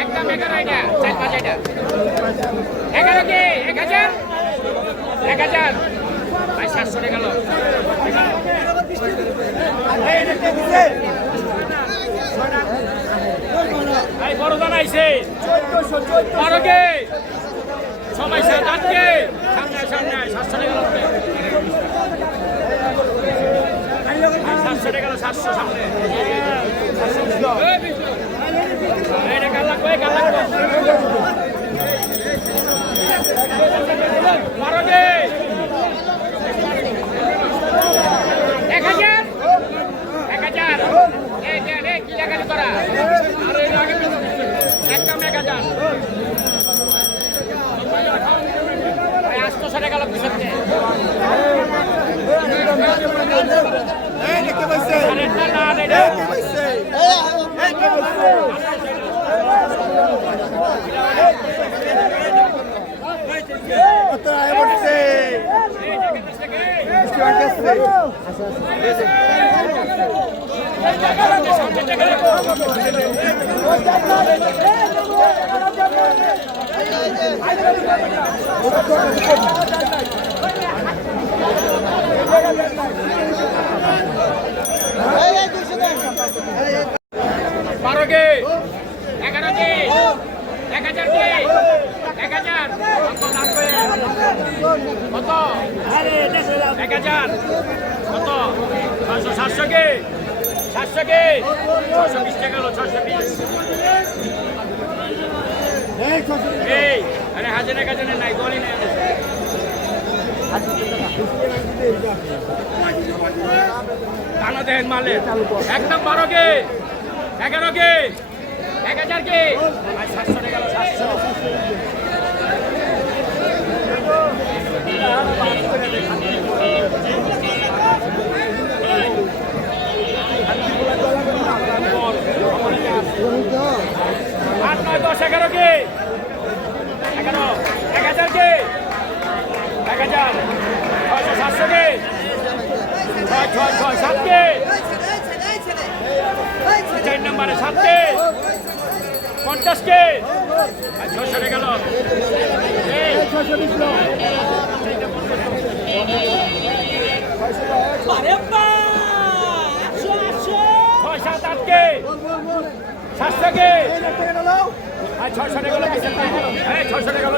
একদম এগারো এটা এটা এগারো এক হাজার এক হাজার ভাই সাতশো টাকা গেল ভাই বড় দান আইছে বারো কে সবাই সাত আট কে সামনে সামনে সাতশো টাকা সাতশো গেল সামনে এটা কাল লাগবে কাল লাগবে বারো কে এক হাজার এক হাজার এই দেন এই কি জায়গা করা আর এই আগে একদম এক হাজার ভাই আটশো টাকা লাগবে সত্যি আরে না না না, এটা বারো কে এগারো কে এক হাজার কে এক হাজার কত দাম করে কত? এক হাজার। কত? ছয়শো সাতশো কে সাতশো কে ছশো বিশ টাকা হলো ছশো হাজার এক নাই গলি নাই মালে একদম বারো কে এগারো কে আট নয় দশ এগারো কে? এগারো। এক হাজার কে? এক হাজার। ছয়শো সাতশো কে? ছয় ছয় ছয় সাত কে? চার নম্বরে সাত কে? পঞ্চাশ কে? ছশো গেল ছয় সাত আট কে? সাতশো কে? ছয়শো গেল ছয়শো গেল